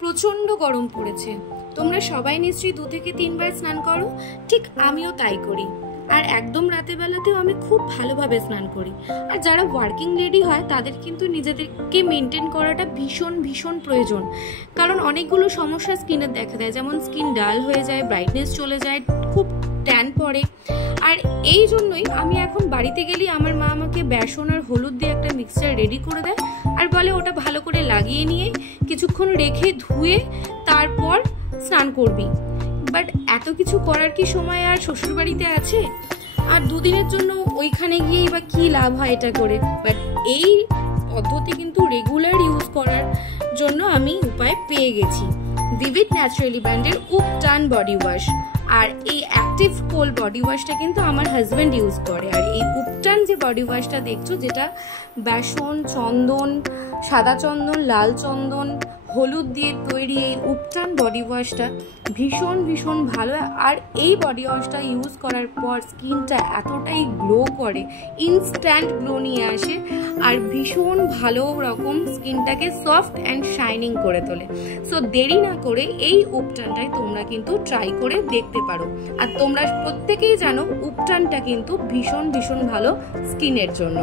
প্রচন্ড গরম পড়েছে। তোমরা সবাই নিশ্চয়ই 2 থেকে 3 বার স্নান করো, ঠিক আমিও তাই করি। আর একদম রাতের বেলাতেও আমি খুব ভালোভাবে স্নান করি। আর যারা ওয়ার্কিং লেডি হয় তাদের কিন্তু নিজেদেরকে মেনটেন করাটা ভীষণ ভীষণ প্রয়োজন, কারণ অনেকগুলো সমস্যা স্কিনের দেখা দেয়, যেমন স্কিন ডাল হয়ে যায়, ব্রাইটনেস চলে যায়, খুব ট্যান পড়ে। আর এই জন্যই আমি এখন বাড়িতে গেলেই আমার মা আমাকে বেসন আর হলুদ দিয়ে একটা মিক্সচার রেডি করে দেয় আর বলে ওটা ভালো করে লাগিয়ে নিয়ে কিছুক্ষণ রেখে ধুয়ে তারপর স্নান করবি। বাট এত কিছু করার কি সময় আর শ্বশুরবাড়িতে আছে? আর 2 দিনের জন্য ওইখানে গিয়েই বা কি লাভ হয় এটা করে? বাট এই পদ্ধতি কিন্তু রেগুলার ইউজ করার জন্য আমি উপায় পেয়ে গেছি। ভিভিড ন্যাচারালি ব্র্যান্ডের উপটান বডি ওয়াশ, আর এই অ্যাক্টিভ কোল বডি ওয়াশটা কিন্তু আমার হাজব্যান্ড ইউজ করে। আর এই উপটান যে বডি ওয়াশটা দেখছো, যেটা বেসন, চন্দন, সাদা চন্দন, লাল চন্দন, হলুদ দিয়ে তৈরি, এই উপটান বডি ওয়াশটা ভীষণ ভীষণ ভালো। আর এই বডি ওয়াশটা ইউজ করার পর স্কিনটা এতটাই গ্লো করে, ইনস্ট্যান্ট গ্লো নিয়ে আসে, আর ভীষণ ভালো রকম স্কিনটাকে সফট অ্যান্ড শাইনিং করে তোলে। সো দেরি না করে এই উপটানটাই তোমরা কিন্তু ট্রাই করে দেখতে পারো। আর তোমরা প্রত্যেকেই জানো উপটানটা কিন্তু ভীষণ ভীষণ ভালো স্কিনের জন্য।